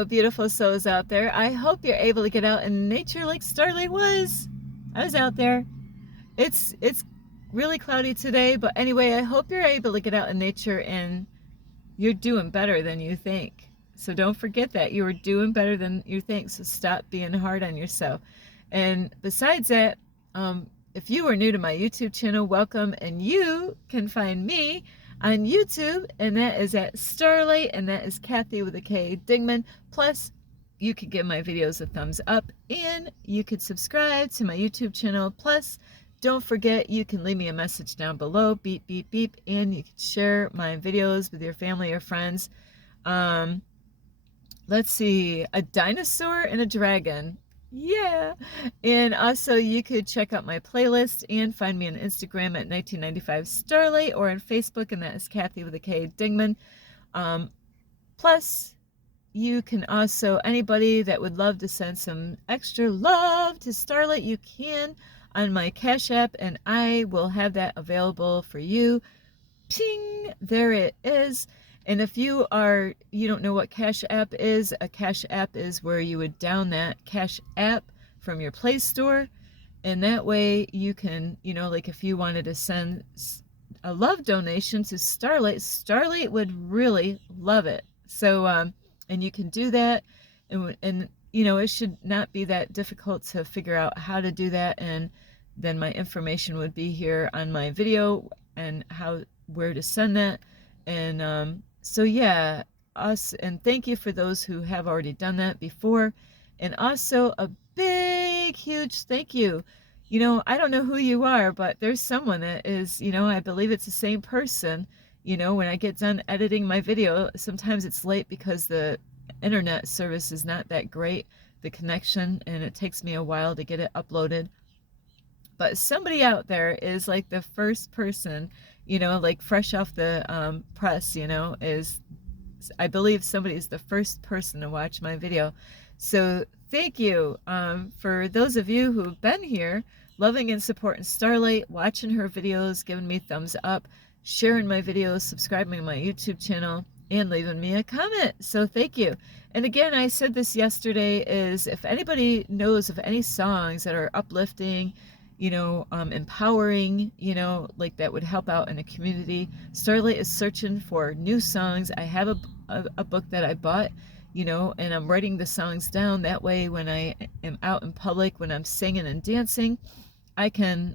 Hello, beautiful souls out there. I hope you're able to get out in nature like Starlight was. I was out there. It's really cloudy today, but anyway, I hope you're able to get out in nature and you're doing better than you think. So don't forget that you are doing better than you think. So stop being hard on yourself. And besides that, if you are new to my YouTube channel, welcome, and you can find me on YouTube, and that is at Starlight, and that is Kathy with a K, Dingman. Plus, you could give my videos a thumbs up, and you could subscribe to my YouTube channel. Plus, don't forget, you can leave me a message down below, beep, beep, beep, and you can share my videos with your family or friends. Let's see, a dinosaur and a dragon. Yeah. And also you could check out my playlist and find me on Instagram at 1995 Starlight, or on Facebook, and that is Kathy with a K, Dingman. Plus, you can also, anybody that would love to send some extra love to Starlight, you can on my Cash App, and I will have that available for you. Ping! There it is. And if you don't know what Cash App is, a Cash App is where you would down that Cash App from your Play Store. And that way you can, like if you wanted to send a love donation to Starlight, Starlight would really love it. So, and you can do that. And it should not be that difficult to figure out how to do that. And then my information would be here on my video and where to send that. And, so yeah, and thank you for those who have already done that before. And also a big, huge thank you. I don't know who you are, but there's someone that is, I believe it's the same person. When I get done editing my video, sometimes it's late because the internet service is not that great, the connection, and it takes me a while to get it uploaded. But somebody out there is like the first person, like fresh off the press, I believe somebody is the first person to watch my video. So thank you for those of you who've been here, loving and supporting Starlight, watching her videos, giving me thumbs up, sharing my videos, subscribing to my YouTube channel, and leaving me a comment. So thank you. And again, I said this yesterday, is if anybody knows of any songs that are uplifting, empowering, like that would help out in a community. Starlight is searching for new songs. I have a book that I bought, and I'm writing the songs down. That way, when I am out in public, when I'm singing and dancing, I can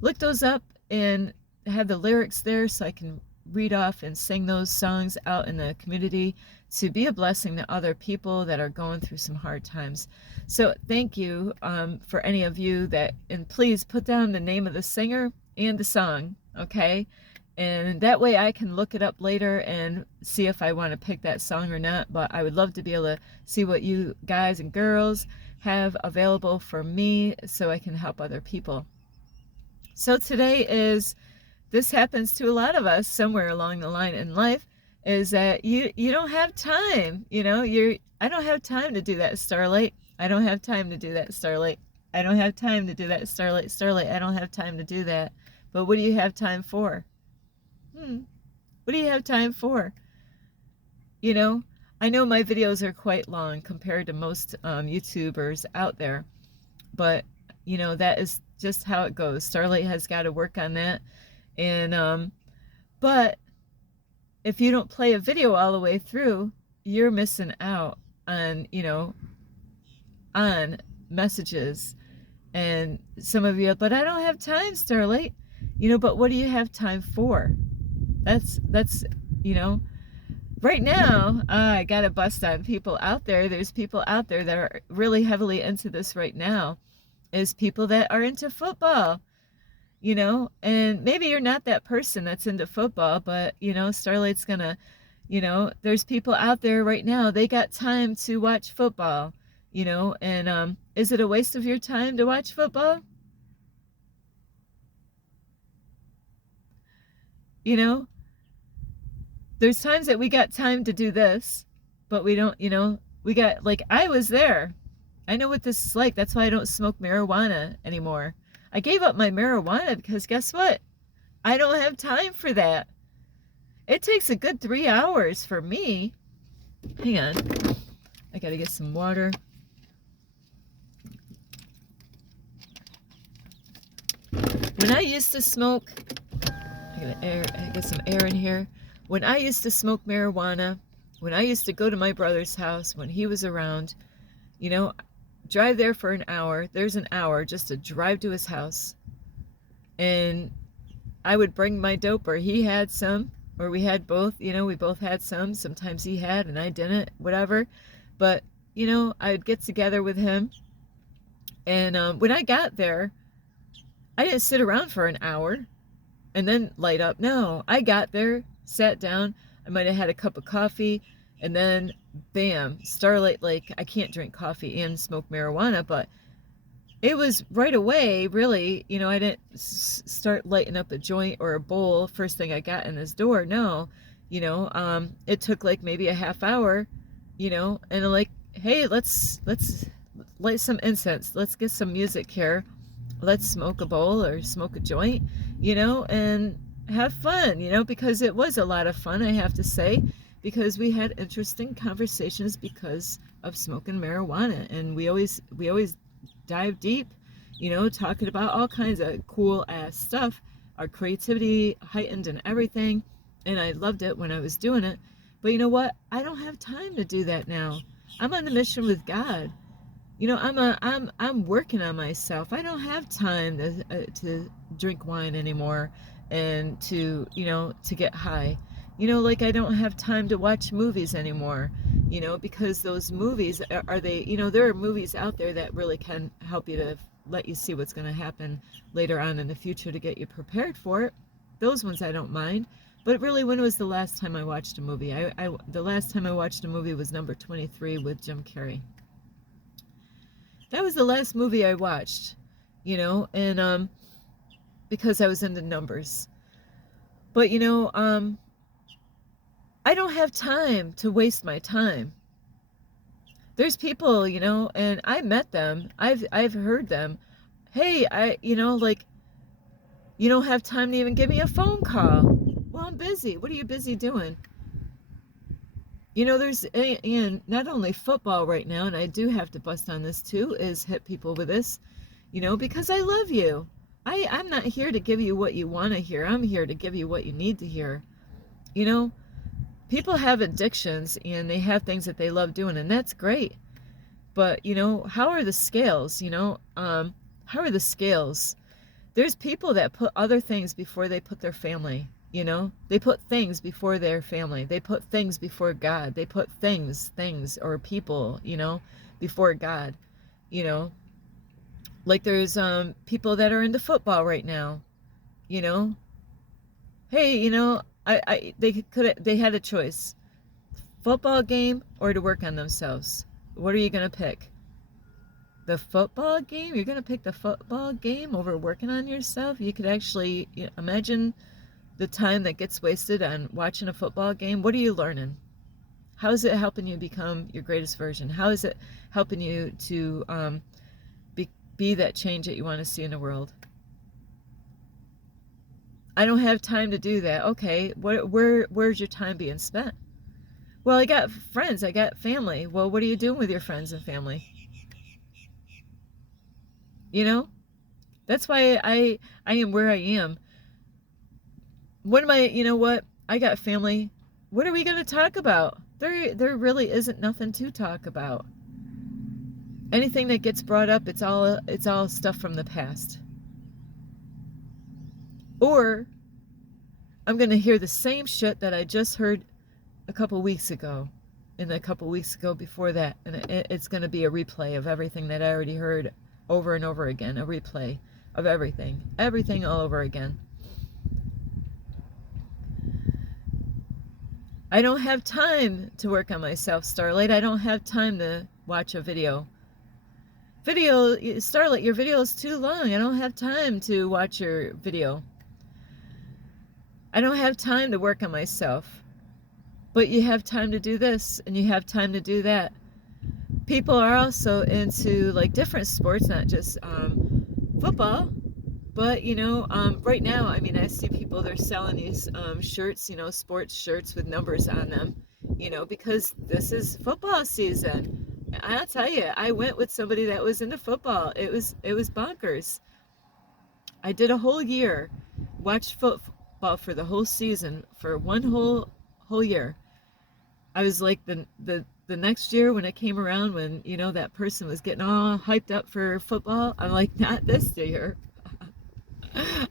look those up and have the lyrics there so I can read off and sing those songs out in the community to be a blessing to other people that are going through some hard times. So thank you for any of you and please put down the name of the singer and the song, okay? And that way I can look it up later and see if I want to pick that song or not. But I would love to be able to see what you guys and girls have available for me so I can help other people. So today this happens to a lot of us somewhere along the line in life, is that you don't have time, I don't have time to do that, Starlight. I don't have time to do that, Starlight. I don't have time to do that, Starlight. Starlight, I don't have time to do that. But what do you have time for? What do you have time for? I know my videos are quite long compared to most YouTubers out there, but that is just how it goes. Starlight has got to work on that. And but if you don't play a video all the way through, you're missing out on on messages. And some of you, but I don't have time, Starlight. But what do you have time for? That's right now, I gotta bust on people out there. There's people out there that are really heavily into this right now, is people that are into football. And maybe you're not that person that's into football, but, Starlight's gonna, there's people out there right now, they got time to watch football, and is it a waste of your time to watch football? There's times that we got time to do this, but we don't, we got, like, I was there. I know what this is like. That's why I don't smoke marijuana anymore. I gave up my marijuana because guess what? I don't have time for that. It takes a good 3 hours for me. Hang on. I gotta get some water. When I used to smoke, I get some air in here. When I used to smoke marijuana, when I used to go to my brother's house when he was around, you know, drive there for an hour. There's an hour just to drive to his house. And I would bring my dope, or he had some, or we had both, you know, we both had some. Sometimes he had and I didn't, whatever. But, you know, I'd get together with him. And when I got there, I didn't sit around for an hour and then light up. No, I got there, sat down. I might have had a cup of coffee, and then bam, Starlight. Like, I can't drink coffee and smoke marijuana, but it was right away, really. You know, I didn't start lighting up a joint or a bowl first thing I got in this door. No, you know, it took like maybe a half hour, you know, and I'm like, hey, let's light some incense. Let's get some music here. Let's smoke a bowl or smoke a joint, you know, and have fun, you know, because it was a lot of fun, I have to say, because we had interesting conversations because of smoking marijuana, and we always dive deep, you know, talking about all kinds of cool ass stuff. Our creativity heightened and everything, and I loved it when I was doing it. But you know what? I don't have time to do that now. I'm on a mission with God. You know, I'm working on myself. I don't have time to drink wine anymore and to, you know, to get high. You know, like I don't have time to watch movies anymore, you know, because those movies are they, you know, there are movies out there that really can help you to let you see what's going to happen later on in the future to get you prepared for it. Those ones I don't mind. But really, when was the last time I watched a movie? The last time I watched a movie was Number 23 with Jim Carrey. That was the last movie I watched, you know, and because I was into numbers. But you know, I don't have time to waste my time. There's people, you know, and I met them. I've heard them. Hey, you know, like, you don't have time to even give me a phone call. Well, I'm busy. What are you busy doing? You know, there's, and not only football right now, and I do have to bust on this too, is hit people with this, you know, because I love you. I'm not here to give you what you want to hear. I'm here to give you what you need to hear. You know, people have addictions and they have things that they love doing, and that's great. But, you know, how are the scales, you know? How are the scales? There's people that put other things before they put their family. You know, they put things before their family. They put things before God. They put things, or people, you know, before God. You know, like there's people that are into football right now. You know, hey, you know, they had a choice: football game or to work on themselves. What are you gonna pick? The football game? You're gonna pick the football game over working on yourself? You could actually, you know, imagine the time that gets wasted on watching a football game. What are you learning? How is it helping you become your greatest version? How is it helping you to be that change that you want to see in the world? I don't have time to do that. Okay, where's your time being spent? Well, I got friends, I got family. Well, what are you doing with your friends and family? You know, that's why I am where I am. What am I, you know what? I got family. What are we going to talk about? There really isn't nothing to talk about. Anything that gets brought up, it's all stuff from the past. Or I'm going to hear the same shit that I just heard a couple weeks ago, and a couple weeks ago before that, and it's going to be a replay of everything that I already heard over and over again, a replay of everything all over again. I don't have time to work on myself, Starlight. I don't have time to watch a video. Starlight, your video is too long. I don't have time to watch your video. I don't have time to work on myself. But you have time to do this, and you have time to do that. People are also into like different sports, not just football. But, you know, right now, I mean, I see people, they're selling these shirts, you know, sports shirts with numbers on them, you know, because this is football season. I'll tell you, I went with somebody that was into football. It was bonkers. I did a whole year, watched football for the whole season for one whole year. I was like the next year when it came around, when that person was getting all hyped up for football, I'm like, not this year.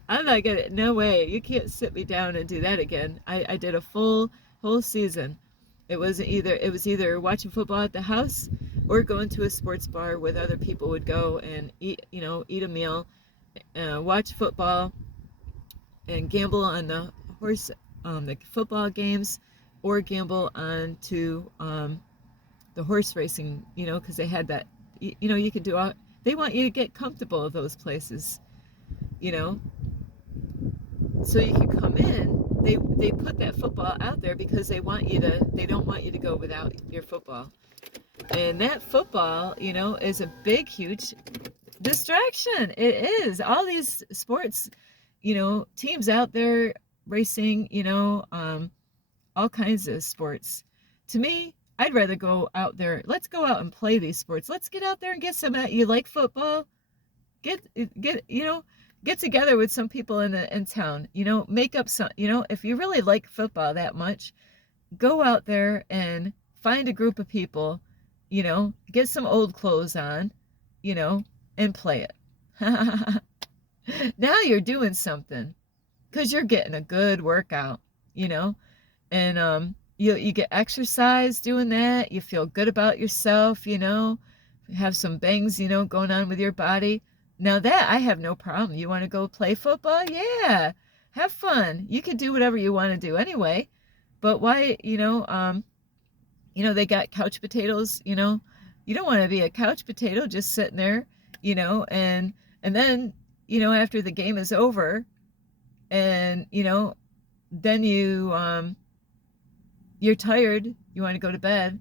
I'm not gonna. No way. You can't sit me down and do that again. I did a full whole season. It was either watching football at the house or going to a sports bar with other people would go and eat a meal, watch football, and gamble on the football games, or gamble on to the horse racing. Because they had that. You could do all. They want you to get comfortable at those places. You know, so you can come in. They put that football out there because they don't want you to go without your football. And that football, is a big, huge distraction. It is. All these sports, teams out there racing, all kinds of sports. To me, I'd rather go out there. Let's go out and play these sports. Let's get out there and get some. You like football? Get get together with some people in town. Make up some. If you really like football that much, go out there and find a group of people. Get some old clothes on, and play it. Now you're doing something, because you're getting a good workout. And you get exercise doing that. You feel good about yourself. Have some bangs, going on with your body. Now that I have no problem. You want to go play football? Yeah, have fun. You can do whatever you want to do anyway. But why, they got couch potatoes. You don't want to be a couch potato just sitting there, and then after the game is over, and then you're tired. You want to go to bed,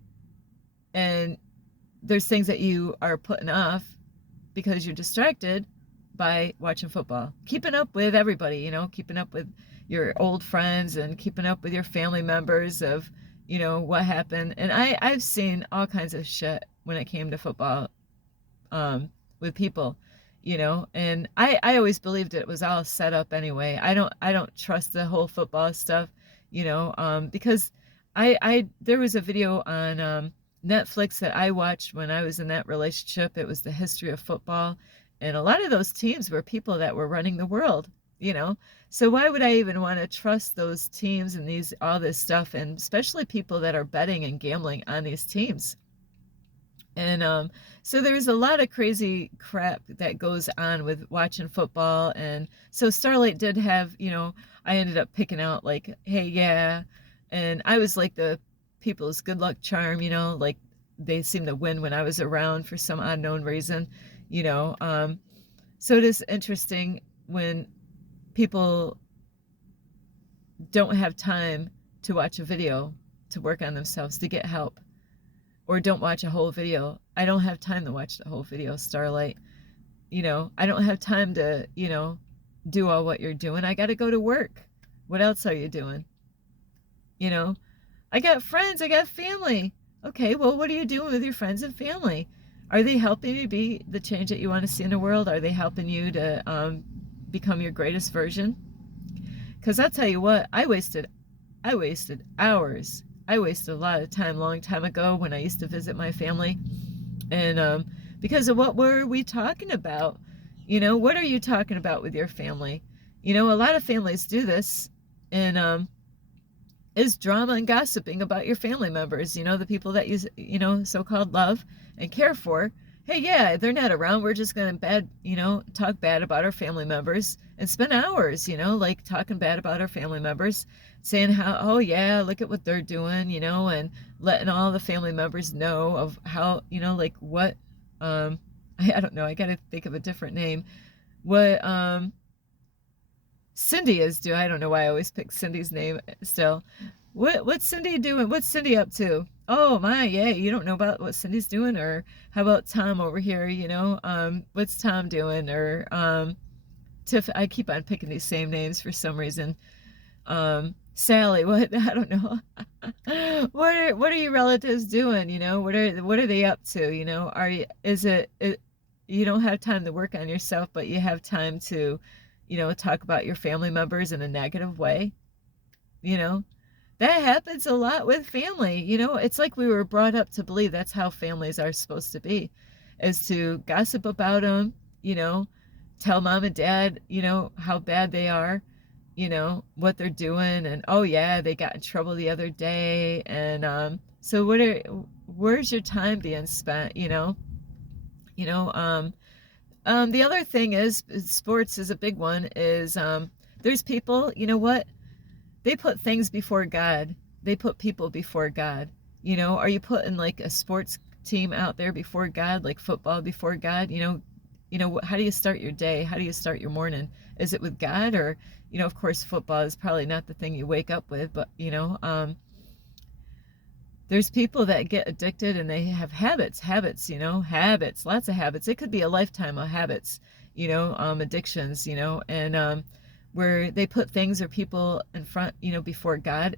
and there's things that you are putting off because you're distracted by watching football, keeping up with everybody, keeping up with your old friends and keeping up with your family members of, what happened. And I've seen all kinds of shit when it came to football, with people, and I always believed it was all set up anyway. I don't trust the whole football stuff, because there was a video on, Netflix that I watched when I was in that relationship. It was the history of football, and a lot of those teams were people that were running the world, so why would I even want to trust those teams and all this stuff, and especially people that are betting and gambling on these teams. And so there's a lot of crazy crap that goes on with watching football. And so Starlight did have, I ended up picking out like, hey, yeah, and I was like the people's good luck charm, like they seem to win when I was around for some unknown reason. So it is interesting when people don't have time to watch a video to work on themselves, to get help, or don't watch a whole video. I don't have time to watch the whole video, Starlight. I don't have time to, do all what you're doing. I got to go to work. What else are you doing? I got friends, I got family. Okay, well, what are you doing with your friends and family? Are they helping you be the change that you want to see in the world? Are they helping you to become your greatest version? Because I'll tell you what, I wasted hours. I wasted a lot of time, long time ago, when I used to visit my family. And because of what were we talking about? What are you talking about with your family? A lot of families do this, and is drama and gossiping about your family members, the people that you, so-called love and care for. Hey, yeah, they're not around. We're just going to talk bad about our family members and spend hours, like talking bad about our family members, saying how, oh yeah, look at what they're doing, and letting all the family members know of how, like what, I don't know, I got to think of a different name. What, Cindy is doing. I don't know why I always pick Cindy's name still. What's Cindy doing? What's Cindy up to? Oh my, yeah, you don't know about what Cindy's doing? Or how about Tom over here, what's Tom doing? Or Tiff, I keep on picking these same names for some reason. Sally, what? I don't know. What are your relatives doing? What are they up to? Are you is it you don't have time to work on yourself, but you have time to, talk about your family members in a negative way? You know, that happens a lot with family. It's like we were brought up to believe that's how families are supposed to be, is to gossip about them, you know, tell mom and dad, how bad they are, what they're doing, and oh yeah, they got in trouble the other day, and so where's your time being spent? You know, the other thing is sports is a big one. Is there's people, you know what? They put things before God. They put people before God. Are you putting like a sports team out there before God, like football before God? How do you start your day? How do you start your morning? Is it with God, or, of course, football is probably not the thing you wake up with, but, there's people that get addicted and they have habits, lots of habits. It could be a lifetime of habits, addictions, and where they put things or people in front, before God.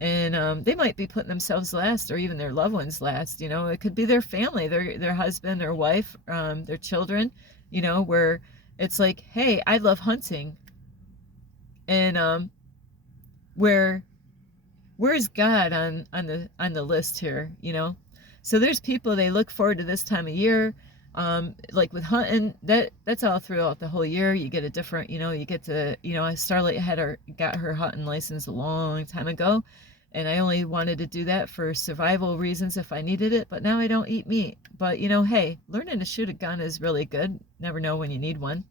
And they might be putting themselves last, or even their loved ones last. It could be their family, their husband, their wife, their children, where it's like, hey, I love hunting. And where where's God on the list here? So there's people, they look forward to this time of year, like with hunting. That's all throughout the whole year. You get a different, you get to, Starlight got her hunting license a long time ago, and I only wanted to do that for survival reasons if I needed it. But now I don't eat meat. But hey, learning to shoot a gun is really good. Never know when you need one.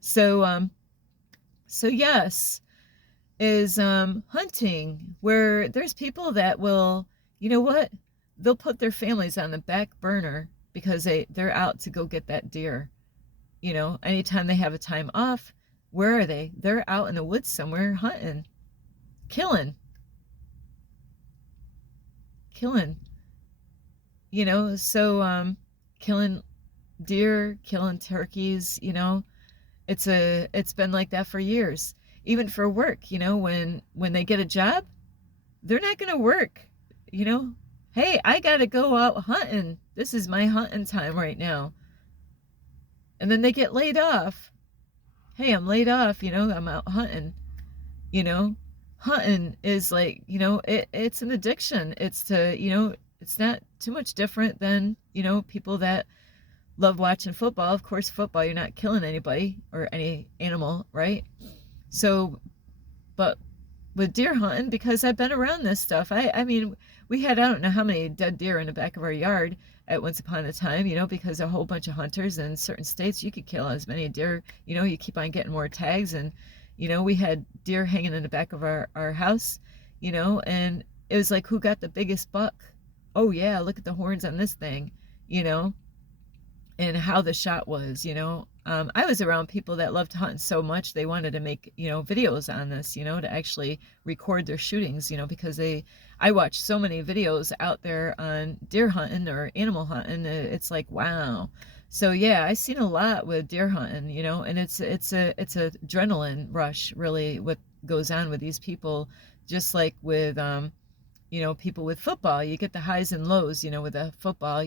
So yes, is hunting, where there's people that will, you know what, they'll put their families on the back burner because they're out to go get that deer. Anytime they have a time off, where are they? They're out in the woods somewhere hunting, killing, killing, so killing deer, killing turkeys. It's been like that for years. Even for work, when they get a job, they're not going to work. Hey, I got to go out hunting. This is my hunting time right now. And then they get laid off. Hey, I'm laid off, I'm out hunting. Hunting is like, it's an addiction. It's not too much different than, people that love watching football. Of course, football, you're not killing anybody or any animal, right? So, but with deer hunting, because I've been around this stuff, I mean, we had, I don't know how many dead deer in the back of our yard at once upon a time, because a whole bunch of hunters in certain states, you could kill as many deer, you keep on getting more tags. And, we had deer hanging in the back of our house, and it was like, who got the biggest buck? Oh yeah, look at the horns on this thing, and how the shot was. I was around people that loved hunting so much they wanted to make, videos on this, to actually record their shootings, because I watched so many videos out there on deer hunting or animal hunting. It's like, wow. So yeah, I seen a lot with deer hunting, and it's a adrenaline rush, really, what goes on with these people. Just like with people with football, you get the highs and lows, with a football.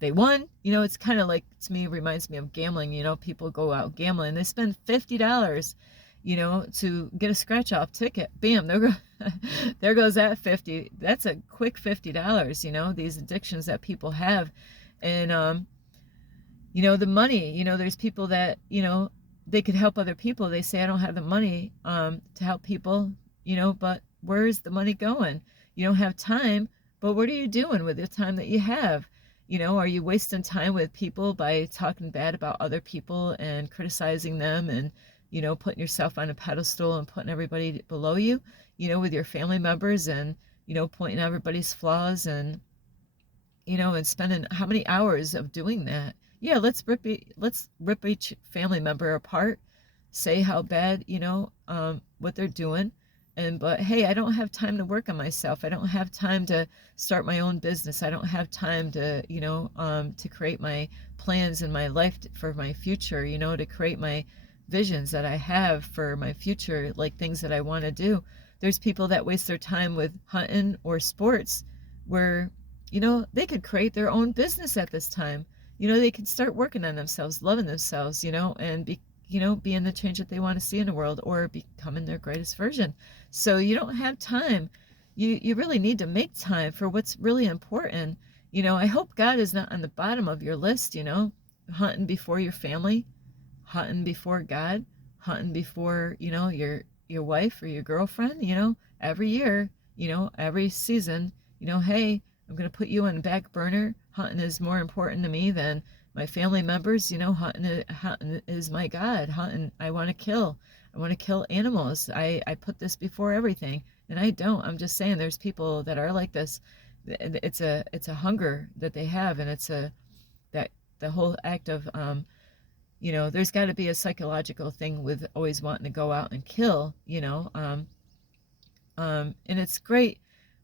They won. It's kind of like, to me, reminds me of gambling. People go out gambling. They spend $50, to get a scratch off ticket. Bam, there goes that 50. That's a quick $50, these addictions that people have. And, the money, there's people that, they could help other people. They say, I don't have the money to help people, but where's the money going? You don't have time, but what are you doing with the time that you have? Are you wasting time with people by talking bad about other people and criticizing them, and, putting yourself on a pedestal and putting everybody below you, with your family members, and, pointing out everybody's flaws, and, and spending how many hours of doing that? Yeah, let's rip each family member apart, say how bad, what they're doing. But hey, I don't have time to work on myself. I don't have time to start my own business. I don't have time to, to create my plans in my life for my future, to create my visions that I have for my future, like things that I want to do. There's people that waste their time with hunting or sports where, you know, they could create their own business at this time. You know, they could start working on themselves, loving themselves, you know, and be, you know, being the change that they want to see in the world, or becoming their greatest version. So you don't have time. You really need to make time for what's really important. You know, I hope God is not on the bottom of your list, you know, hunting before your family, hunting before God, hunting before, you know, your wife or your girlfriend, you know, every year, you know, every season, you know, hey, I'm going to put you on the back burner. Hunting is more important to me than my family members. You know, hunting is my God. Hunting, I want to kill. I want to kill animals. I put this before everything, and I don't. I'm just saying there's people that are like this. It's a hunger that they have, and it's a that the whole act of you know, there's got to be a psychological thing with always wanting to go out and kill, you know. And it's great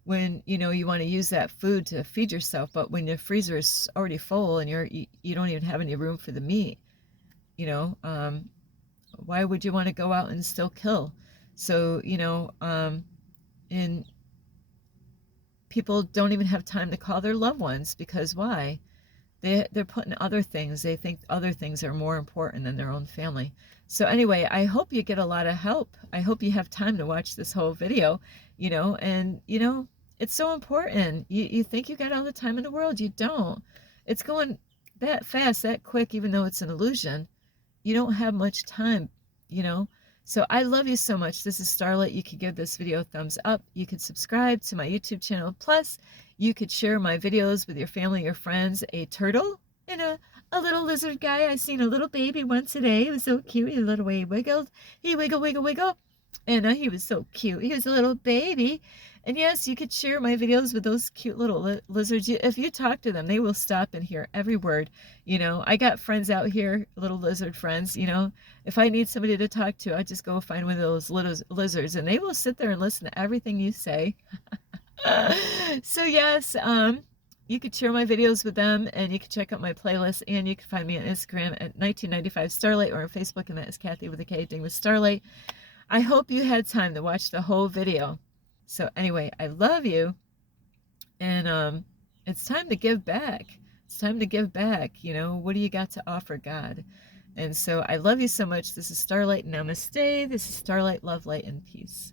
when, you know, you want to use that food to feed yourself, but when your freezer is already full and you don't even have any room for the meat, you know, why would you want to go out and still kill? So, you know, and people don't even have time to call their loved ones because why? They're putting other things. They think other things are more important than their own family. So anyway, I hope you get a lot of help. I hope you have time to watch this whole video, you know, and you know, it's so important. You think you got all the time in the world. You don't. It's going that fast, that quick, even though it's an illusion. You don't have much time, you know. So I love you so much. This is Starlight. You could give this video a thumbs up. You could subscribe to my YouTube channel. Plus, you could share my videos with your family, your friends. A turtle and a little lizard guy. I seen a little baby one today. He was so cute. He little way wiggled. He wiggle, wiggle, wiggle. And he was so cute. He was a little baby. And yes, you could share my videos with those cute little lizards. If you talk to them, they will stop and hear every word. You know, I got friends out here, little lizard friends, you know. If I need somebody to talk to, I just go find one of those little lizards, and they will sit there and listen to everything you say. So yes, you could share my videos with them, and you can check out my playlist, and you can find me on Instagram at 1995 Starlight, or on Facebook, and that is Kathy with a K, Dingman Starlight. I hope you had time to watch the whole video. So anyway, I love you, and it's time to give back. It's time to give back. You know, what do you got to offer God? And so I love you so much. This is Starlight. Namaste. This is Starlight, love, light, and peace.